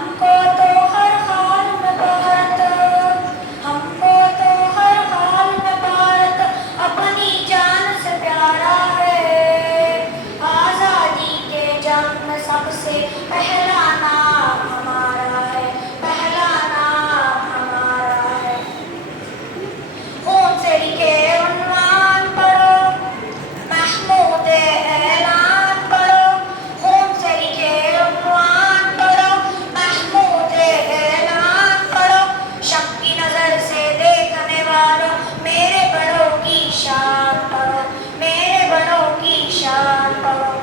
ہم کو تو ہر حال میں بھارت، ہم کو تو ہر حال میں بھارت اپنی جان سے پیارا ہے۔ آزادی کے جنگ میں سب سے پہلا نام ہمارا ہے، پہلا نام ہمارا ہے۔ خون سے لکھے عنوان پڑھو، محمود اعلان پڑھو، خون سے لکھے عنوان پڑھو، محمود اعلان پڑھو۔ شک کی نظر سے دیکھنے والوں میرے بڑوں کی شان پڑھو، میرے بڑوں کی شان پڑھو۔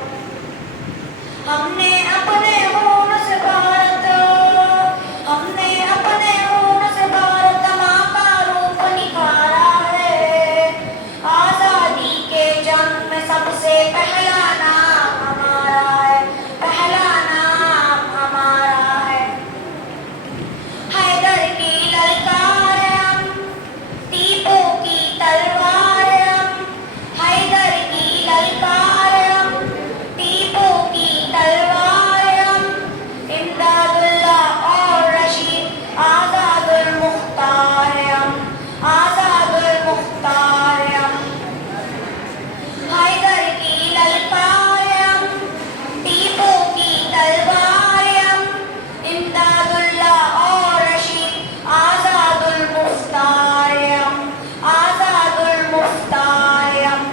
ہم نے اپنے خون سے بھارت، ہم نے اپنے خون سے بھارت ماں کا روپ نکھارا ہے۔ آزادی کے جنگ میں سب سے پہلا نام ہمارا ہے، پہلا نام ہمارا ہے۔ حیدر کی للکار ہم، ٹیپو کی تلوار ہم، حیدر کی للکار ہم، ٹیپو کی تلوار ہم، امداد اللہ اور رشید آزاد المختار ہم، آزاد المختار ہم۔ حیدر کی للکار ہم، ٹیپو کی تلوار ہم، امداد اللہ اور رشید آزاد المختار ہم، آزاد المختار ہم۔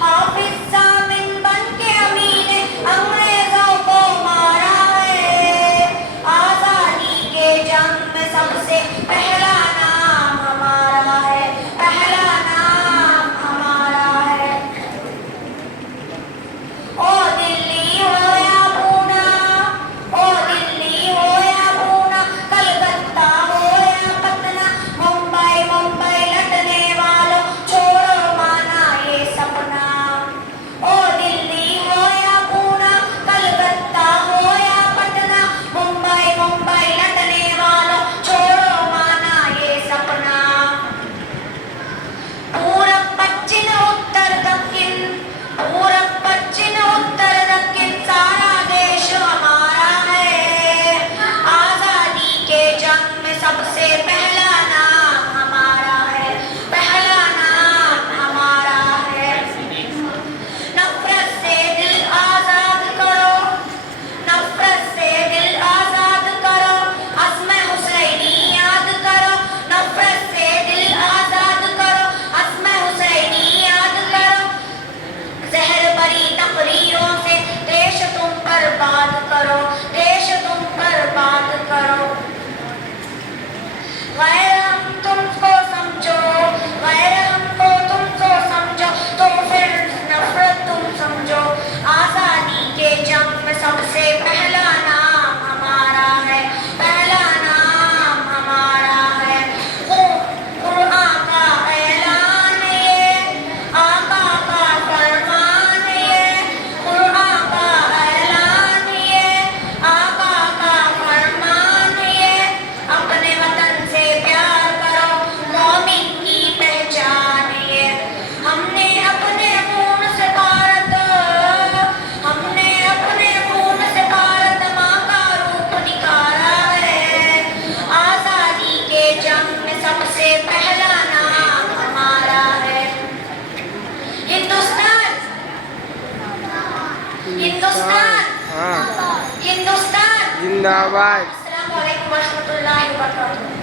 حافظ ضامن بن کے امین نے انگریزوں کو مارا ہے۔ آزادی کے جنگ میں سب سے پہلا نام ہمارا ہے، پہلا نام ہمارا ہے۔ او دلی ہو یا پونا، او دلی ہو یا پونا، کلکتہ ہو یا پٹنہ، ممبئی ممبئی لٹنے والوں چھوڑو مانا یہ سپنا۔ او دلی ہو یا پونا، کلکتہ ہو یا پٹنہ، ممبئی ممبئی لٹنے والوں چھوڑو مانا یہ سپنا۔ پورب پچھم اتر دکن، پورب پچھم اتر دکن سارا دیش ہمارا ہے۔ آزادی کے جنگ میں سب سے پہلا نام ہمارا ہے، پہلا نام ہمارا ہے۔ نفرت سے دل آزاد کرو، نفرت سے دل آزاد کرو، عزم حسینی یاد کرو، نفرت سے دل آزاد کرو، عزم حسینی یاد کرو۔ زہر بری تقریروں سے دیش تم برباد کرو، دیش تم برباد کرو۔ غیر ہم تم کو سمجھو، غیر ہم کو تم کو سمجھو، تو پھر نفرت تم سمجھو۔ آزادی کے جنگ میں سب سے پہلا نام ہمارا ہے، پہلا نام ہمارا ہے۔ قرآن کا اعلان یہ، آقا کا فرمان یہ، قرآن کا اعلان یہ، آقا کا فرمان یہ۔ اپنے وطن سے پیار کرو، مومن کی پہچان یہ۔ ہم نے اپنے خون سے بھارت، ہم نے اپنے خون سے بھارت ماں کا روپ نکھارا ہے۔ آزادی کے جنگ میں سب سے پہلا نام ہمارا ہے۔ ہندوستان، ہندوستان، ہندوستان زندہ باد۔ السلام علیکم ورحمۃ اللہ وبرکاتہ۔